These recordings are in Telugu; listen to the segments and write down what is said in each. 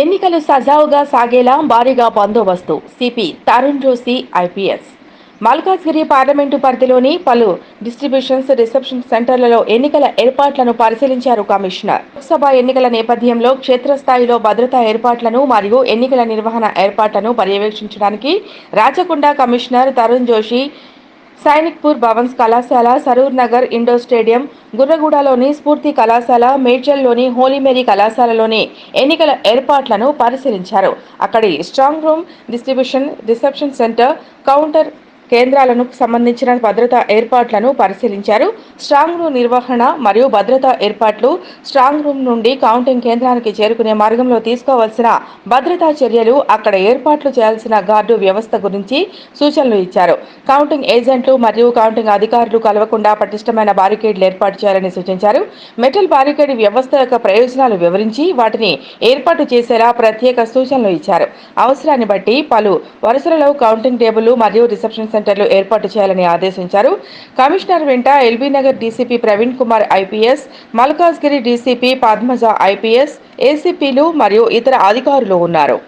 ఎన్నికలు సజావుగా సాగేలా భారీగా బందోబస్తు CP Tarun Joshi IPS. Malkajgiri parliament పరిధిలోని పలు రిసెప్షన్ సెంటర్లలో ఎన్నికల ఏర్పాట్లను పరిశీలించారు కమిషనర్. లోక్సభ ఎన్నికల నేపథ్యంలో క్షేత్రస్థాయిలో భద్రతా ఏర్పాట్లను మరియు ఎన్నికల నిర్వహణ ఏర్పాట్లను పర్యవేక్షించడానికి రాచకొండ కమిషనర్ తరుణ్ జోషి సైనిక్పూర్ భవన్స్ కళాశాల, సరూర్ నగర్ ఇండోర్ స్టేడియం, గుర్రగూడలోని స్ఫూర్తి కళాశాల, మేడ్చల్లోని హోలీమేరీ కళాశాలలోని ఎన్నికల ఏర్పాట్లను పరిశీలించారు. అక్కడి strong room, reception centre, counter కేంద్రాలకు సంబంధించిన భద్రతా ఏర్పాట్లను పరిశీలించారు. స్ట్రాంగ్ రూమ్ నిర్వహణ మరియు భద్రతా ఏర్పాట్లు, స్ట్రాంగ్ రూమ్ నుండి కౌంటింగ్ కేంద్రానికి చేరుకునే మార్గంలో తీసుకోవాల్సిన భద్రతా చర్యలు, అక్కడ ఏర్పాట్లు చేయాల్సిన గార్డు వ్యవస్థ గురించి సూచనలు ఇచ్చారు. కౌంటింగ్ ఏజెంట్లు మరియు కౌంటింగ్ అధికారులు కలవకుండా పటిష్టమైన బారికేడ్లు ఏర్పాటు చేయాలని సూచించారు. మెటల్ బారికేడ్ వ్యవస్థ యొక్క ప్రయోజనాలు వివరించి వాటిని ఏర్పాటు చేసేలా ప్రత్యేక సూచనలు ఇచ్చారు. అవసరాన్ని బట్టి పలు వరుసలలో కౌంటింగ్ టేబుల్ మరియు రిసెప్షన్ సెంటర్లు ఏర్పాటు చేయాలని ఆదేశించారు. కమిషనర్ వెంట LB Nagar DCP Praveen Kumar IPS, Malkajgiri DCP Padmaja IPS, ఏసీపీలు మరియు ఇతర అధికారులు ఉన్నారు.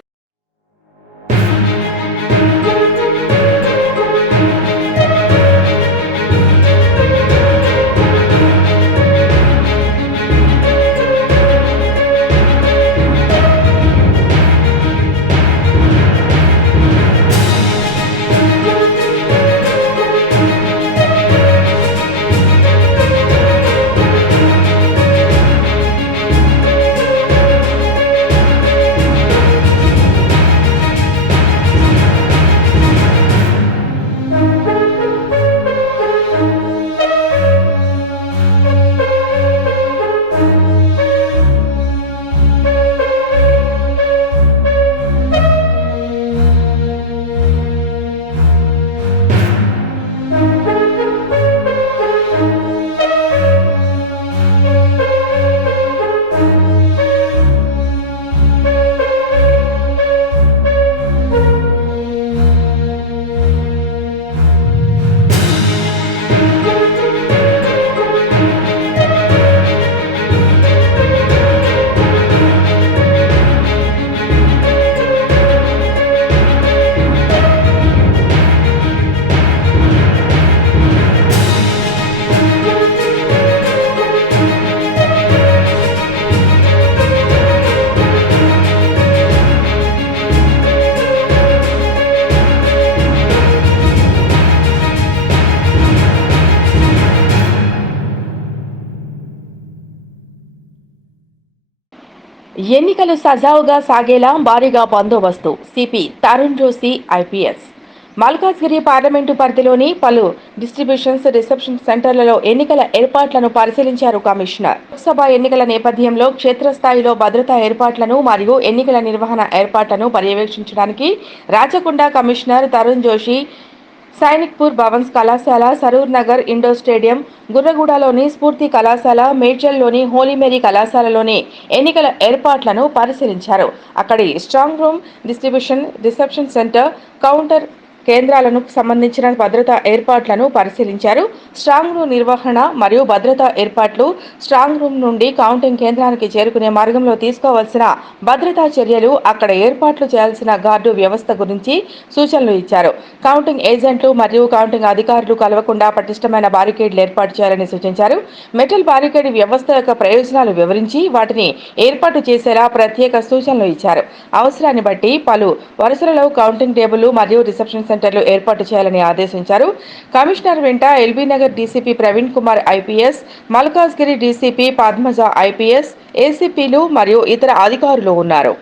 ఎన్నికలు సజావుగా సాగేలా భారీగా బందోబస్తు CP Tarun Joshi IPS. Malkajgiri parliament పరిధిలోని పలు రిసెప్షన్ సెంటర్లలో ఎన్నికల ఏర్పాట్లను పరిశీలించారు కమిషనర్. లోక్సభ ఎన్నికల నేపథ్యంలో క్షేత్రస్థాయిలో భద్రతా ఏర్పాట్లను మరియు ఎన్నికల నిర్వహణ ఏర్పాట్లను పర్యవేక్షించడానికి రాచకొండ కమిషనర్ తరుణ్ జోషి సైనిక్పూర్ భవన్స్ కళాశాల, సరూర్ నగర్ ఇండోర్ స్టేడియం, గుర్రగూడలోని స్ఫూర్తి కళాశాల, మేడ్చల్లోని హోలీమేరీ కళాశాలలోని ఎన్నికల ఏర్పాట్లను పరిశీలించారు. అక్కడి strong room, reception centre, counter కేంద్రాలకు సంబంధించిన భద్రతా ఏర్పాట్లను పరిశీలించారు. స్ట్రాంగ్ రూమ్ నిర్వహణ మరియు భద్రతా ఏర్పాట్లు, స్ట్రాంగ్ రూమ్ నుండి కౌంటింగ్ కేంద్రానికి చేరుకునే మార్గంలో తీసుకోవాల్సిన భద్రతా చర్యలు, అక్కడ ఏర్పాట్లు చేయాల్సిన గార్డు వ్యవస్థ గురించి సూచనలు ఇచ్చారు. కౌంటింగ్ ఏజెంట్లు మరియు కౌంటింగ్ అధికారులు కలవకుండా పటిష్టమైన బారికేడ్లు ఏర్పాటు చేయాలని సూచించారు. మెటల్ బారికేడ్ వ్యవస్థ యొక్క ప్రయోజనాలు వివరించి వాటిని ఏర్పాటు చేసేలా ప్రత్యేక సూచనలు ఇచ్చారు. అవసరాన్ని బట్టి పలు వరుసలలో కౌంటింగ్ టేబుల్ మరియు రిసెప్షన్ సెంటర్లు ఏర్పాటు చేయాలని ఆదేశించారు. కమిషనర్ వెంట LB Nagar DCP Praveen Kumar IPS, Malkajgiri DCP Padmaja IPS, ఏసీపీలు మరియు ఇతర అధికారులు ఉన్నారు.